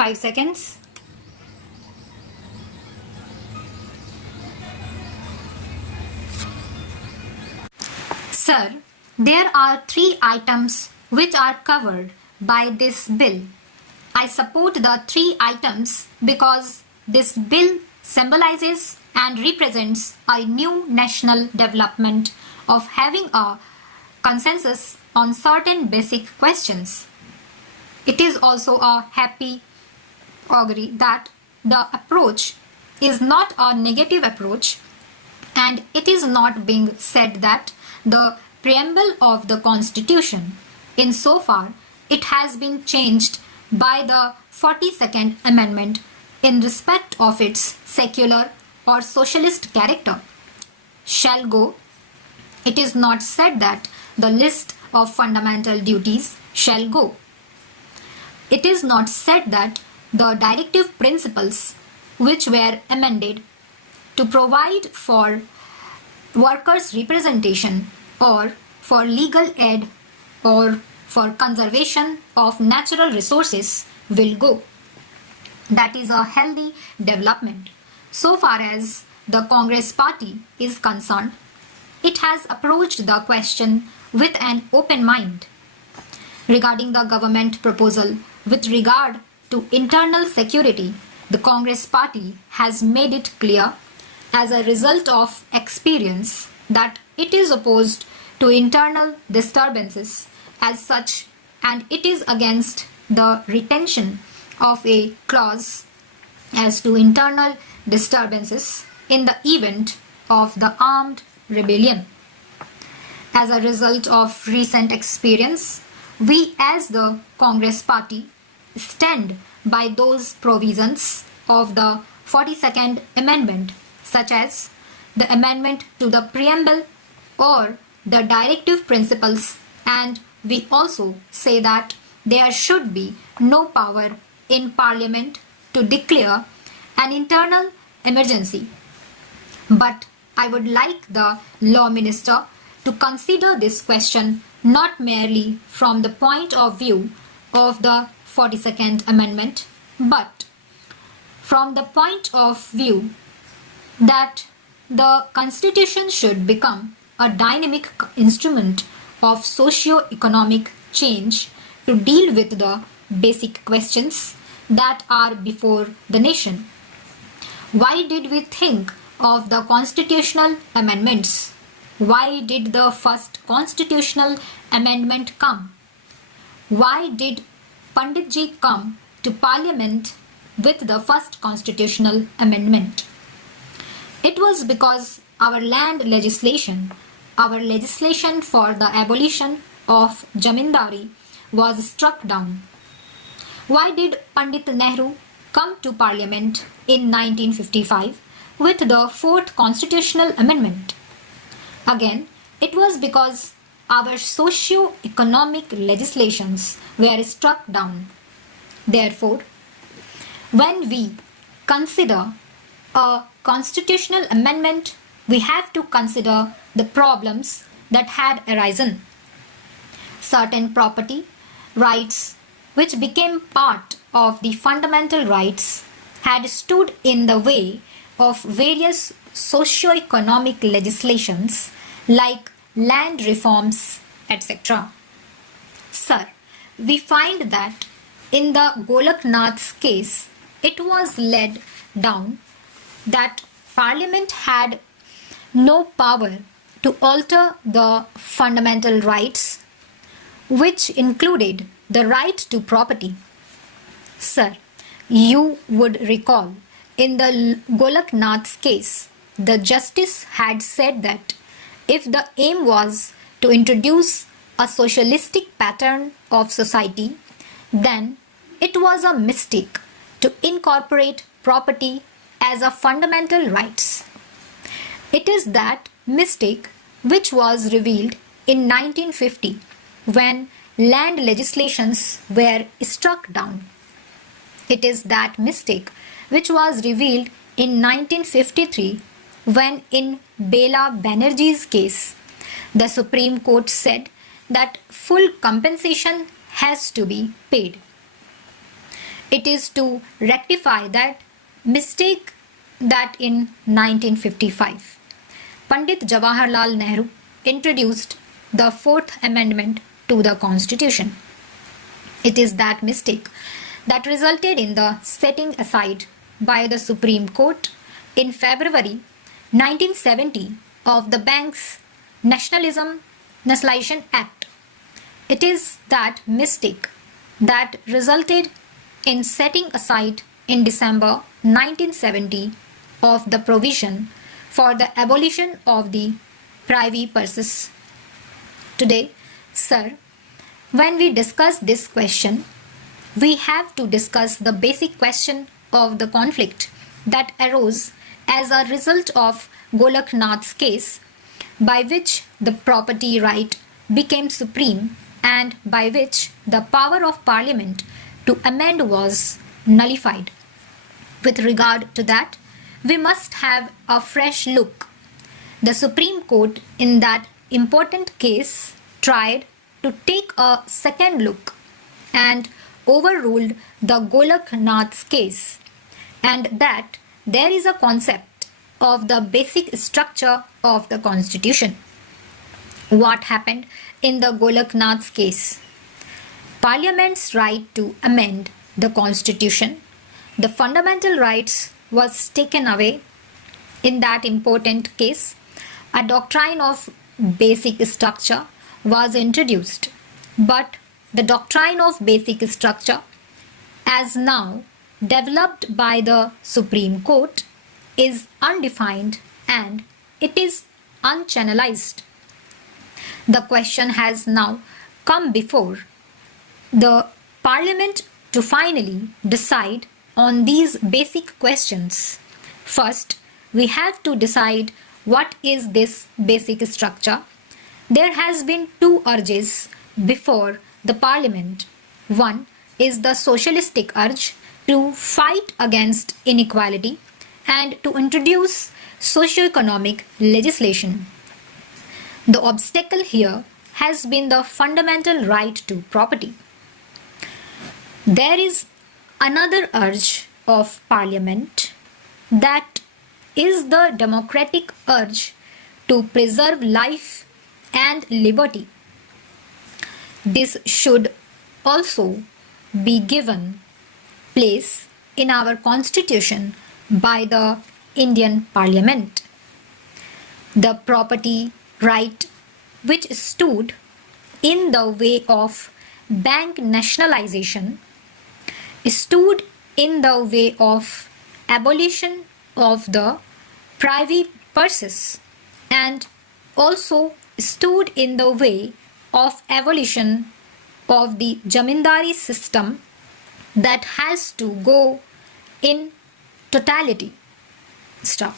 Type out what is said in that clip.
5 seconds. Sir, there are 3 items which are covered by this bill. I support the 3 items because this bill symbolizes and represents a new national development of having a consensus on certain basic questions. It is also a happy augury that the approach is not a negative approach, and it is not being said that the preamble of the Constitution, insofar it has been changed by the 42nd Amendment in respect of its secular or socialist character, shall go. It is not said that the list of fundamental duties shall go. It is not said that the directive principles which were amended to provide for workers' representation or for legal aid or for conservation of natural resources will go. That is a healthy development. So far as the Congress party is concerned, it has approached the question with an open mind. Regarding the government proposal with regard to internal security, the Congress party has made it clear as a result of experience that it is opposed to internal disturbances as such, and it is against the retention of a clause as to internal disturbances in the event of the armed rebellion. As a result of recent experience, we as the Congress party stand by those provisions of the 42nd Amendment, such as the amendment to the preamble or the directive principles, and we also say that there should be no power in Parliament to declare an internal emergency. But I would like the Law Minister to consider this question not merely from the point of view of the 42nd Amendment, but from the point of view that the Constitution should become a dynamic instrument of socio-economic change to deal with the basic questions that are before the nation. Why did we think of the constitutional amendments? Why did the first constitutional amendment come? Why did Panditji come to Parliament with the first constitutional amendment? It was because our land legislation, our legislation for the abolition of Jamindari, was struck down. Why did Pandit Nehru come to Parliament in 1955 with the fourth constitutional amendment? Again, it was because our socio-economic legislations were struck down. Therefore, when we consider a constitutional amendment, we have to consider the problems that had arisen. Certain property rights, which became part of the fundamental rights, had stood in the way of various socio-economic legislations like land reforms, etc. Sir, we find that in the Golaknath's case, it was laid down that Parliament had no power to alter the fundamental rights, which included the right to property. Sir, you would recall in the Golaknath's case, the justice had said that if the aim was to introduce a socialistic pattern of society, then it was a mistake to incorporate property as a fundamental rights. It is that mistake which was revealed in 1950 when land legislations were struck down. It is that mistake which was revealed in 1953 when in Bela Banerjee's case, the Supreme Court said that full compensation has to be paid. It is to rectify that mistake that in 1955, Pandit Jawaharlal Nehru introduced the Fourth Amendment to the Constitution. It is that mistake that resulted in the setting aside by the Supreme Court in February 1970 of the Bank's Nationalization Act. It is that mistake that resulted in setting aside in December 1970 of the provision for the abolition of the privy purses. Today, sir, when we discuss this question, we have to discuss the basic question of the conflict that arose as a result of Golaknath's case, by which the property right became supreme and by which the power of Parliament to amend was nullified. With regard to that, we must have a fresh look. The Supreme Court in that important case tried to take a second look and overruled the Golaknath's case, and that there is a concept of the basic structure of the Constitution. What happened in the Golaknath's case? Parliament's right to amend the Constitution, the fundamental rights was taken away. In that important case, a doctrine of basic structure was introduced, but the doctrine of basic structure, as now developed by the Supreme Court, is undefined and it is unchannelized. The question has now come before the Parliament to finally decide on these basic questions. First, we have to decide what is this basic structure. There has been two urges before the Parliament. One is the socialistic urge to fight against inequality and to introduce socio-economic legislation. The obstacle here has been the fundamental right to property. There is another urge of Parliament, that is the democratic urge to preserve life and liberty. This should also be given place in our Constitution by the Indian Parliament. The property right which stood in the way of bank nationalization, stood in the way of abolition of the privy purses, and also stood in the way of abolition of the zamindari system that has to go in totality. Stop.